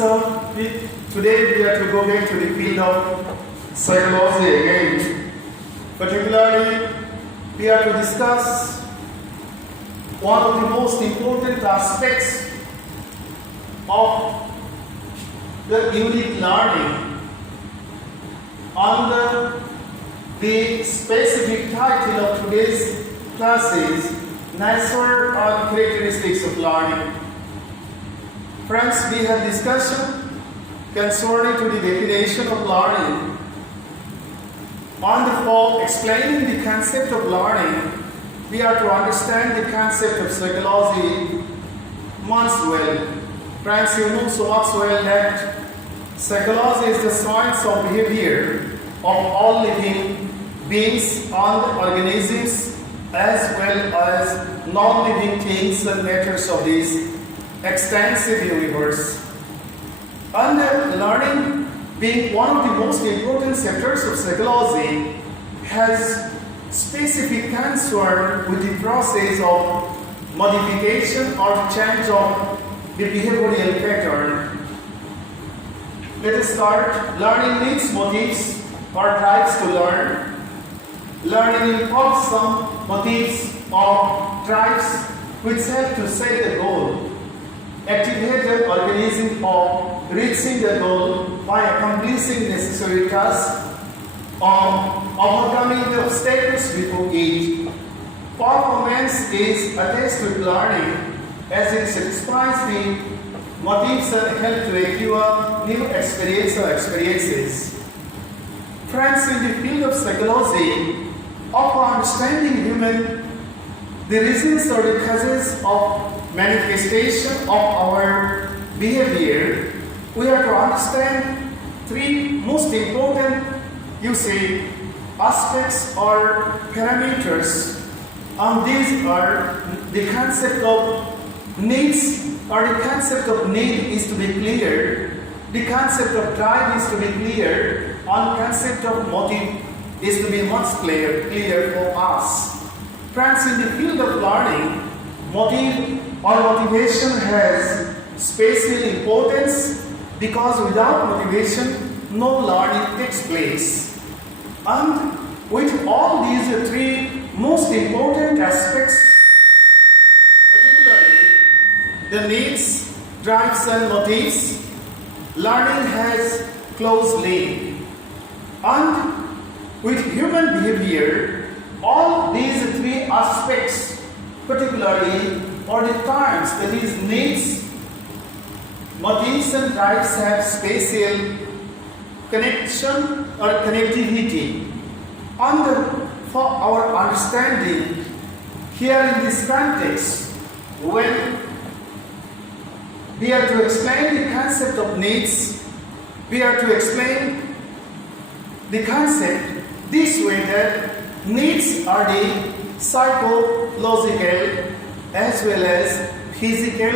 Today we are to go back to the field of psychology again. Particularly, we are to discuss one of the most important aspects of the unique learning under the specific title of today's class is Nature or Characteristics of Learning. Friends, we have discussion concerning to the definition of learning. On the whole, explaining the concept of learning, we are to understand the concept of psychology much well. Friends, you know so much well that psychology is the science of behavior of all living beings and organisms as well as non-living things and matters of this extensive universe. And learning, being one of the most important sectors of psychology, has specific concern with the process of modification or change of the behavioral pattern. Let us start. Learning needs motives or types to learn. Learning involves some motives or types which help to set the goal, activate the organism for reaching the goal by accomplishing necessary tasks or overcoming the obstacles before it. Performance is attached to learning as it satisfies the motives and help to acquire new experiences. Friends, in the field of psychology, of understanding the reasons or the causes of manifestation of our behavior, we are to understand three most important, aspects or parameters. And these are the concept of needs, or the concept of need is to be clear, the concept of drive is to be clear, and the concept of motive is to be much clear for us. Friends, in the field of learning, motive or motivation has special importance because without motivation, no learning takes place. And with all these three most important aspects, particularly the needs, drives and motives, learning has close link. And with human behavior, all these three aspects, particularly or the terms, that is needs, motives and drives, have spatial connection or connectivity. And for our understanding, here in this context, when we are to explain the concept of needs, we are to explain the concept this way, that needs are the psychological as well as physical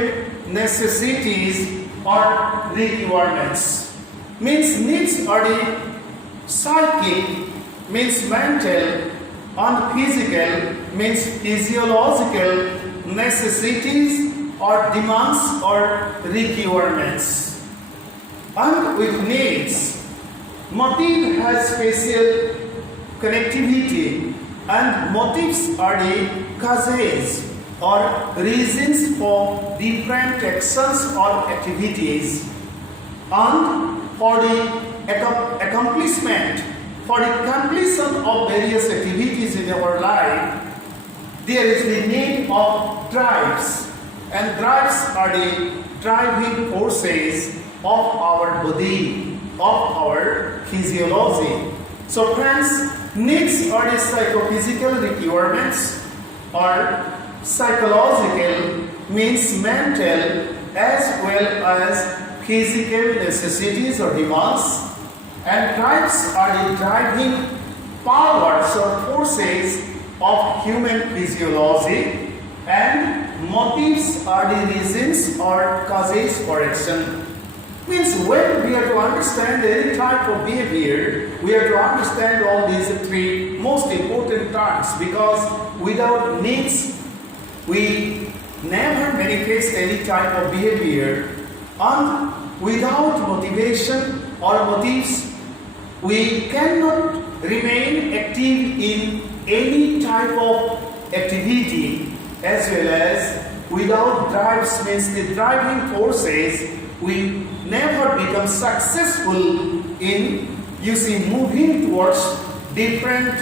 necessities or requirements. Means needs are the psychic, means mental, and physical, means physiological necessities or demands or requirements. And with needs, motive has spatial connectivity, and motives are the causes or reasons for different actions or activities. And for the accomplishment, for the completion of various activities in our life, there is the need of drives, and drives are the driving forces of our body, of our physiology. So friends, needs are the psychophysical requirements, or psychological means mental as well as physical necessities or demands, and drives are the driving powers or forces of human physiology, and motives are the reasons or causes for action. Means when we are to understand any type of behavior, we are to understand all these three most important terms, because without needs, we never manifest any type of behavior. And without motivation or motives, we cannot remain active in any type of activity, as well as without drives, means the driving forces, we never become successful in moving towards different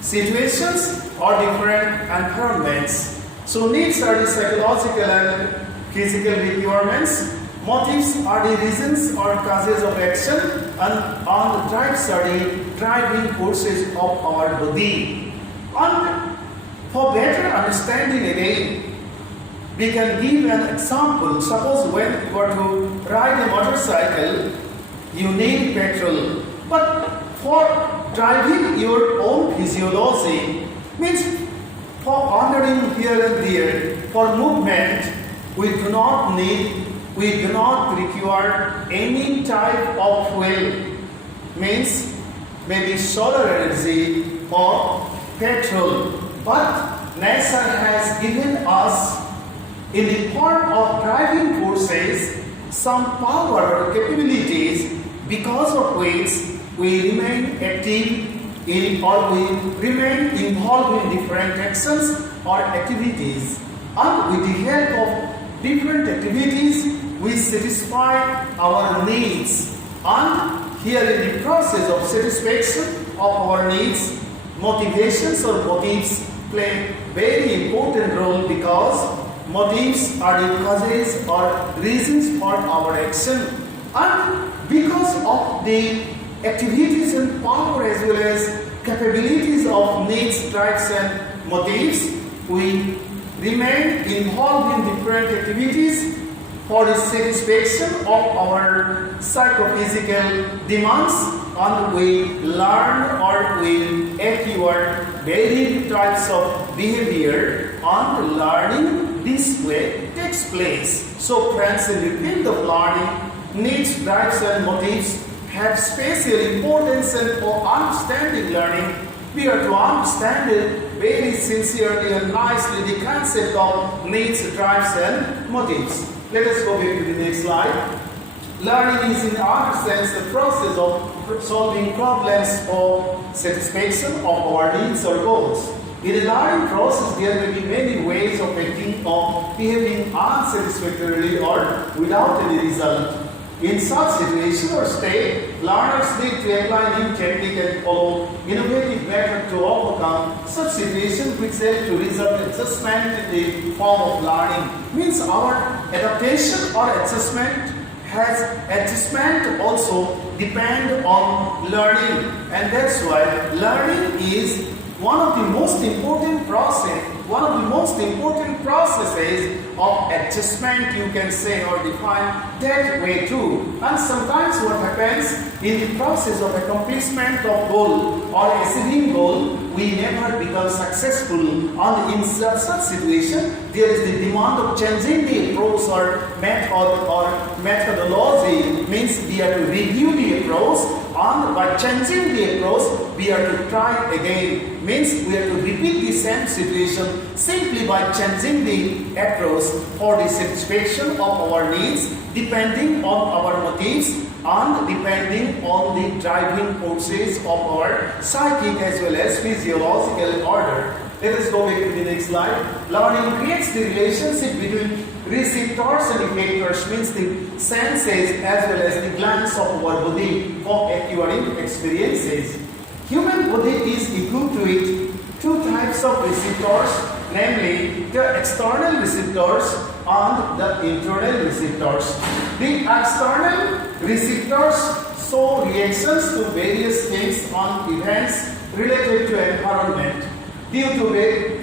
situations or different environments. So needs are the psychological and physical requirements. Motives are the reasons or causes of action, and on the drives are the driving forces of our body. And for better understanding again, we can give an example. Suppose when you are to ride a motorcycle, you need petrol. But for driving your own physiology, means for wandering here and there, for movement, we do not require any type of fuel, means maybe solar energy or petrol. But nature has given us in the form of driving forces some power or capabilities, because of which we remain active in, or we remain involved in different actions or activities. And with the help of different activities, we satisfy our needs. And here in the process of satisfaction of our needs, motivations or motives play very important role, because motives are the causes or reasons for our action. And because of the activities and power as well as capabilities of needs, drives and motives, we remain involved in different activities for the satisfaction of our psychophysical demands, and we learn or we acquire varied types of behavior, and learning this way takes place. So friends, in the field of learning, needs, drives and motives have special importance, and for understanding learning, we are to understand it very sincerely and nicely, the concept of needs, drives and motives. Let us go back to the next slide. Learning is in other sense the process of solving problems for satisfaction of our needs or goals. In the learning process, there may be many ways of acting or behaving unsatisfactorily or without any result. In such situation or state, learners need to apply new technique and follow innovative method to overcome such situations, which help to result adjustment in the form of learning. Means our adaptation or adjustment also depend on learning, and that's why learning is one of the most important processes of adjustment, you can say or define that way too. And sometimes what happens in the process of accomplishment of goal or achieving goal, we never become successful. And in such situation, there is the demand of changing the approach or method or methodology. Means we have to review the approach, and by changing the approach, we have to try again. Means we have to repeat the same situation simply by changing the approach for the satisfaction of our needs, depending on our motives and depending on the driving forces of our psychic as well as physiological order. Let us go back to the next slide. Learning creates the relationship between receptors and effectors, means the senses as well as the glands of our body for acquiring experiences. Human body is equipped with two types of receptors, namely the external receptors and the internal receptors. The external receptors show reactions to various things and events related to environment. Due to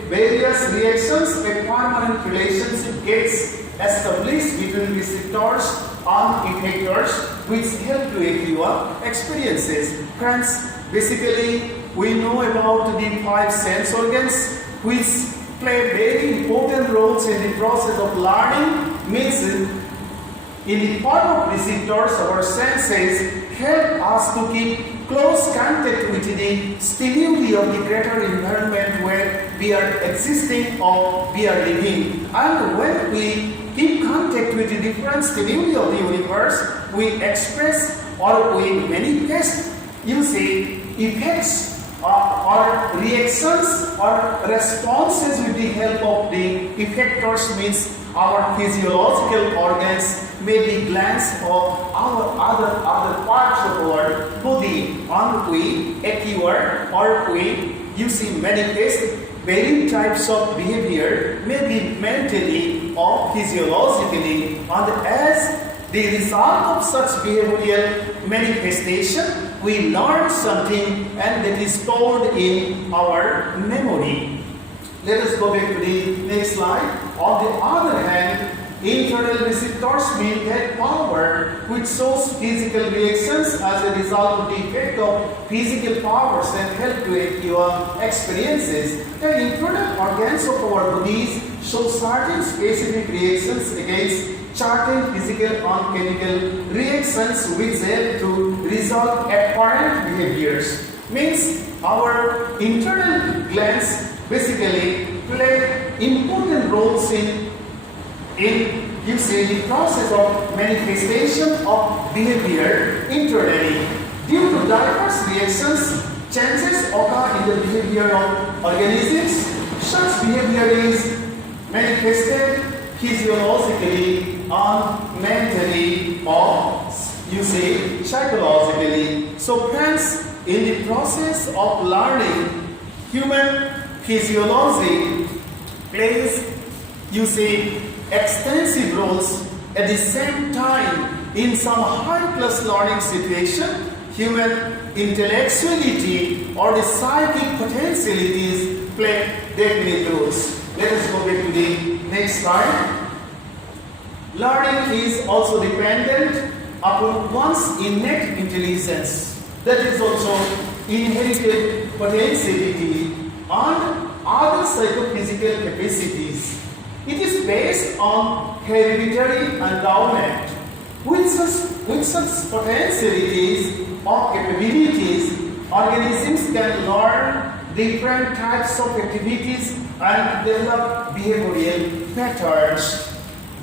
various reactions, a permanent relationship gets established between receptors and effectors, which help to acquire experiences. Friends, basically, we know about the 5 sense organs, which play very important roles in the process of learning. Means in the form of receptors, our senses help us to keep close contact with the stimuli of the greater environment where we are existing or we are living. And when we keep contact activity different stimuli of the universe, we express or we manifest, you see, effects or reactions or responses with the help of the effectors, means our physiological organs, maybe glands or our other parts of our body, and we acquire or we, you see, manifest various types of behavior, maybe mentally or physiologically, and as the result of such behavioral manifestation, we learn something and that is stored in our memory. Let us go back to the next slide. On the other hand, internal receptors mean that power which shows physical reactions as a result of the effect of physical powers and help to acquire experiences. The internal organs of our bodies show certain specific reactions against certain physical and chemical reactions which help to resolve apparent behaviors. Means our internal glands basically play important roles in you see the process of manifestation of behavior internally. Due to diverse reactions, changes occur in the behavior of organisms. Such behavior is manifested physiologically and mentally or you say psychologically. So friends, in the process of learning, human physiology plays, you see, extensive roles. At the same time, in some high plus learning situation, human intellectuality or the psychic potentialities play definite roles. Let us go back to the next slide. Learning is also dependent upon one's innate intelligence. That is also inherited potentiality and other psychophysical capacities. It is based on hereditary endowment. With such potentialities or capabilities, organisms can learn different types of activities and develop behavioral patterns.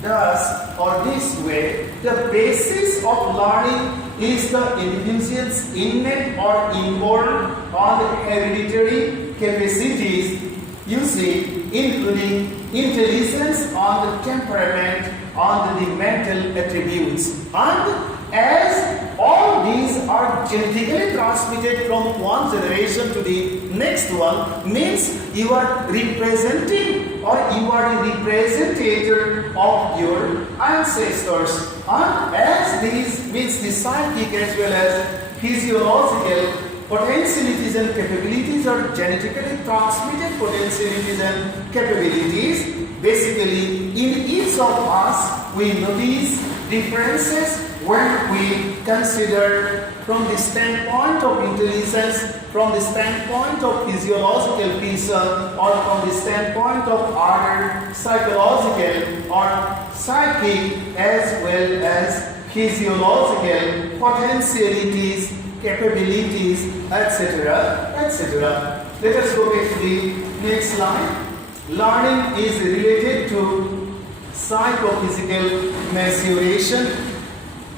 Thus, or this way, the basis of learning is the individual's innate or inborn or hereditary capacities, you see, including intelligence and the temperament and the mental attributes. And as all these are genetically transmitted from one generation to the next one, means you are representing or you are the representative of your ancestors. And as these means the psychic as well as physiological potentialities and capabilities are genetically transmitted potentialities and capabilities. Basically, in each of us, we notice differences when we consider from the standpoint of intelligence, from the standpoint of physiological feature, or from the standpoint of other psychological or psychic as well as physiological potentialities, capabilities, etc., etc. Let us go back to the next slide. Learning is related to psychophysical maturation.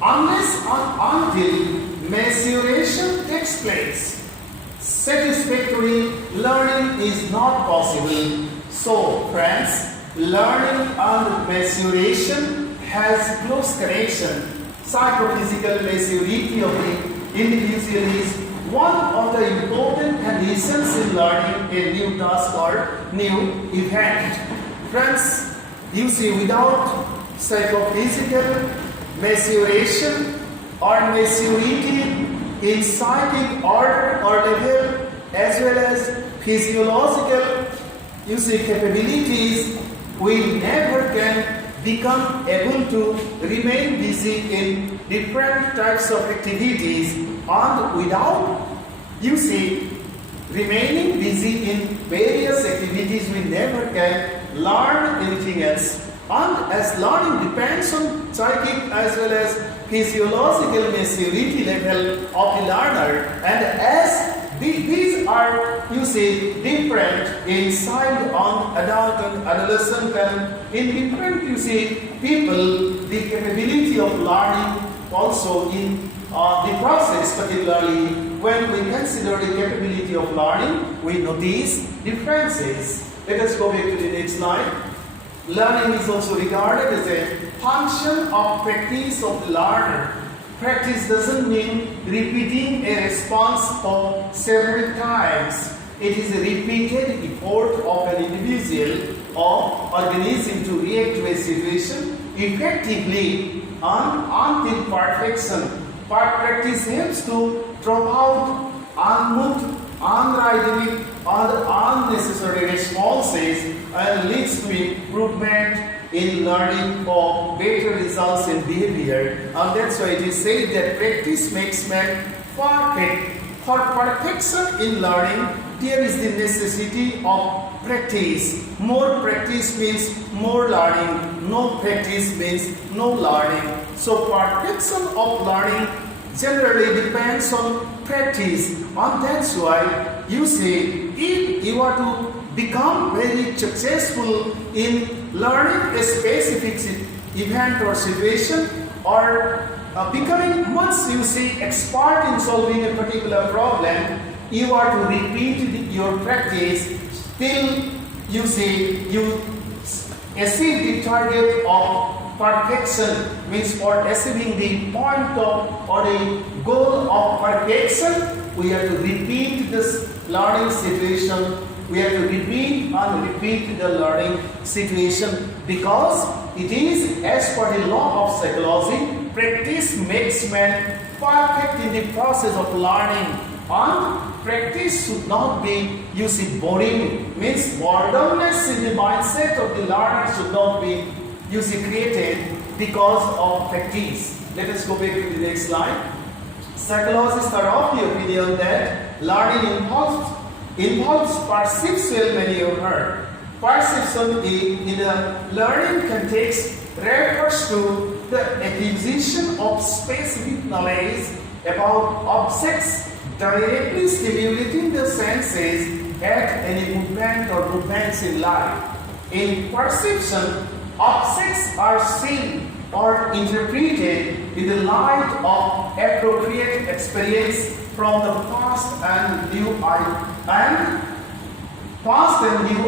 Unless and until maturation takes place, satisfactory learning is not possible. So, friends, learning and maturation has close connection. Psychophysical maturity of the individual is one of the important conditions in learning a new task or new event. Friends, you see, without psychophysical maturation or maturity in psychic order or level as well as physiological, you see, capabilities, we never can become able to remain busy in different types of activities, and without, you see, remaining busy in various activities, we never can learn anything else. And as learning depends on psychic as well as physiological maturity level of the learner, and as these are, you see, different inside on adult and adolescent, and in different, you see, people, the capability of learning also in the process, particularly when we consider the capability of learning, we notice differences. Let us go back to the next slide. Learning is also regarded as a function of practice of the learner. Practice doesn't mean repeating a response for several times. It is a repeated effort of an individual or organism to react to a situation effectively and until perfection. Practice helps to drop out unmoved, unrhythmic, or unnecessary responses and leads to improvement in learning or better results in behavior. And that's why it is said that practice makes man perfect. For perfection in learning, there is the necessity of practice. More practice means more learning. No practice means no learning. So perfection of learning generally depends on practice. And that's why you say, if you are to become very successful in learning a specific event or situation, or becoming much, you see, expert in solving a particular problem, you are to repeat your practice till you see you achieve the target of perfection. Means for achieving the point of or the goal of perfection, we have to repeat this learning situation. We have to repeat and repeat the learning situation, because it is, as per the law of psychology, practice makes man perfect in the process of learning. And practice should not be, you see, boring. Means boredomness in the mindset of the learner should not be, you see, created because of practice. Let us go back to the next slide. Psychologists are of the opinion that learning involves perceptual maneuver. Perception in the learning context refers to the acquisition of specific knowledge about objects directly stimulating the senses at any movement or movements in life. In perception, objects are seen or interpreted in the light of appropriate experience from the past, and new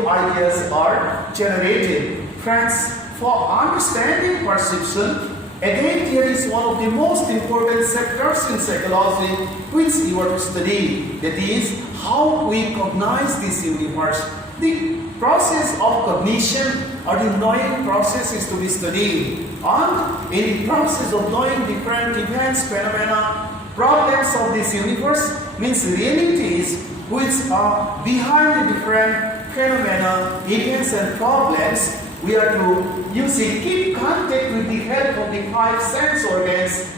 ideas are generated. Friends, for understanding perception, again, here is one of the most important sectors in psychology which you are to study. That is, how we cognize this universe. The process of cognition or the knowing process is to be studied. And in the process of knowing different events, phenomena, problems of this universe, means realities which are behind the different phenomena, events and problems, we are to keep contact with the help of the five sense organs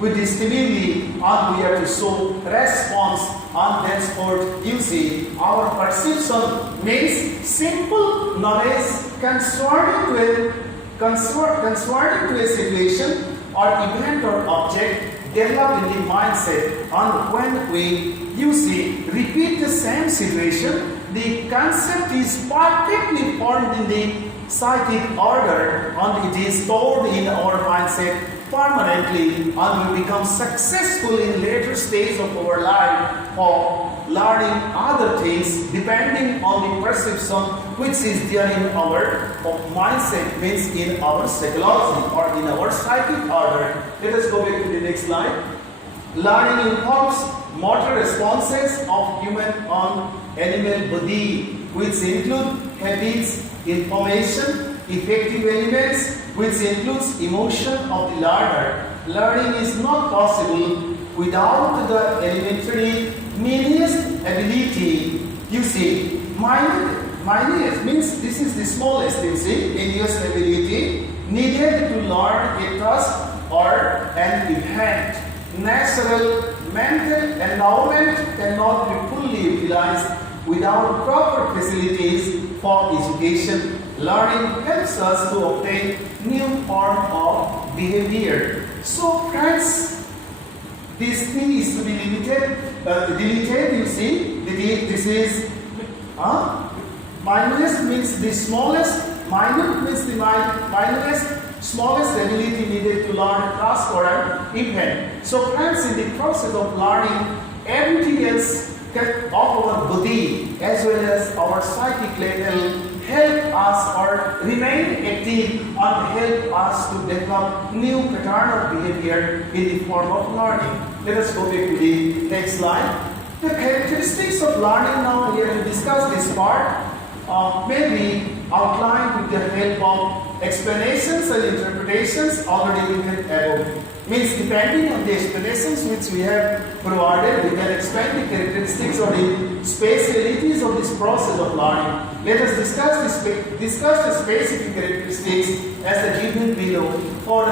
with the stimuli, and we have to show response, and thenceforth our perception means simple knowledge concerning to a situation or event or object developed in the mindset. And when we repeat the same situation, the concept is perfectly formed in the psychic order, and it is stored in our mindset permanently, and we become successful in later stage of our life for learning other things depending on the perception which is there in our mindset, means in our psychology or in our psychic order. Let us go back to the next slide. Learning involves motor responses of human and animal body, which include habits, information, effective elements, which includes emotion of the learner. Learning is not possible without the elementary meanest ability. Minus means this is the smallest, meanest ability needed to learn a task or an event. Natural mental endowment cannot be fully utilized without proper facilities for education. Learning helps us to obtain new form of behavior. So friends, this thing is to be limited deleted, you see, this is minus means the smallest, minute means the smallest ability needed to learn a task or an event. So friends, in the process of learning, every details of our body as well as our psychic level help us or remain active and help us to develop new pattern of behavior in the form of learning. Let us go back to the next slide. The characteristics of learning now here we discuss this part may be outlined with the help of explanations and interpretations already given above. Means depending on the explanations which we have provided, we can explain the characteristics or the specialities of this process of learning. Let us discuss the specific characteristics as given below for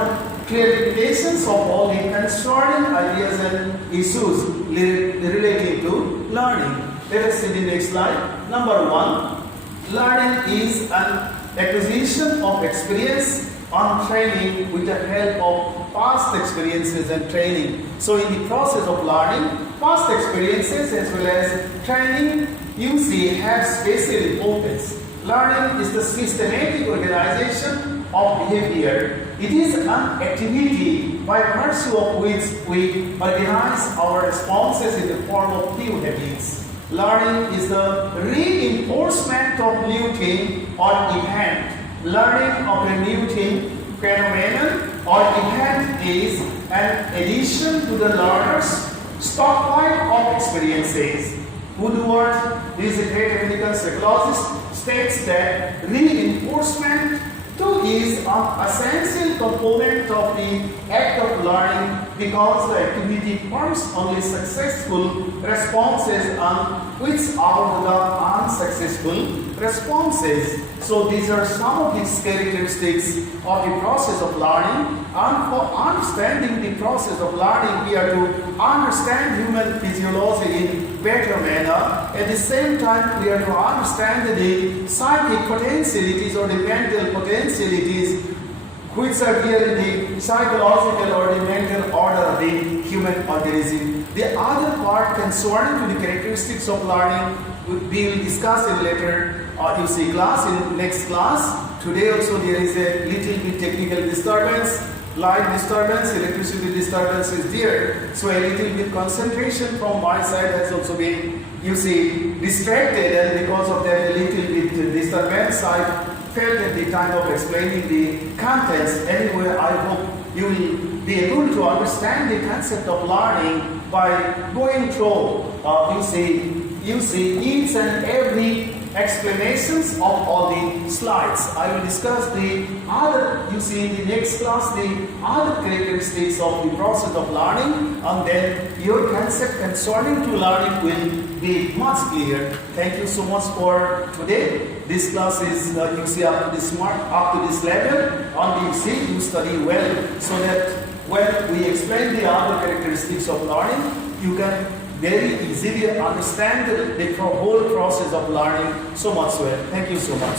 clarifications of all the concerning ideas and issues relating to learning. Let us see the next slide. Number 1, learning is an acquisition of experience and training with the help of past experiences and training. So in the process of learning, past experiences as well as training, you see, have special importance. Learning is the systematic organization of behavior. It is an activity by virtue of which we organize our responses in the form of new habits. Learning is the reinforcement of new thing or event. Learning of a new thing, phenomenon or event is an addition to the learner's stockpile of experiences. Woodward, who is a great American psychologist, states that reinforcement too is an essential component of the act of learning because the activity forms only successful responses and which are the unsuccessful responses. So these are some of these characteristics of the process of learning, and for understanding the process of learning we are to understand human physiology in better manner. At the same time we are to understand the psychic potentialities or the mental potentialities which are here in the psychological or the mental order of the human organism. The other part concerning to the characteristics of learning we will discuss in later class, in next class. Today also there is a little bit technical disturbance, light disturbance, electricity disturbance is there. So a little bit concentration from my side has also been, distracted, and because of that a little bit disturbance I felt at the time of explaining the contents. Anyway, I hope you will be able to understand the concept of learning by going through, each and every explanations of all the slides. I will discuss the other, in the next class, the other characteristics of the process of learning, and then your concept concerning to learning will be much clear. Thank you so much for today. This class is, up to this mark, up to this level, and you study well, so that when we explain the other characteristics of learning, you can very easily understand the whole process of learning so much well. Thank you so much.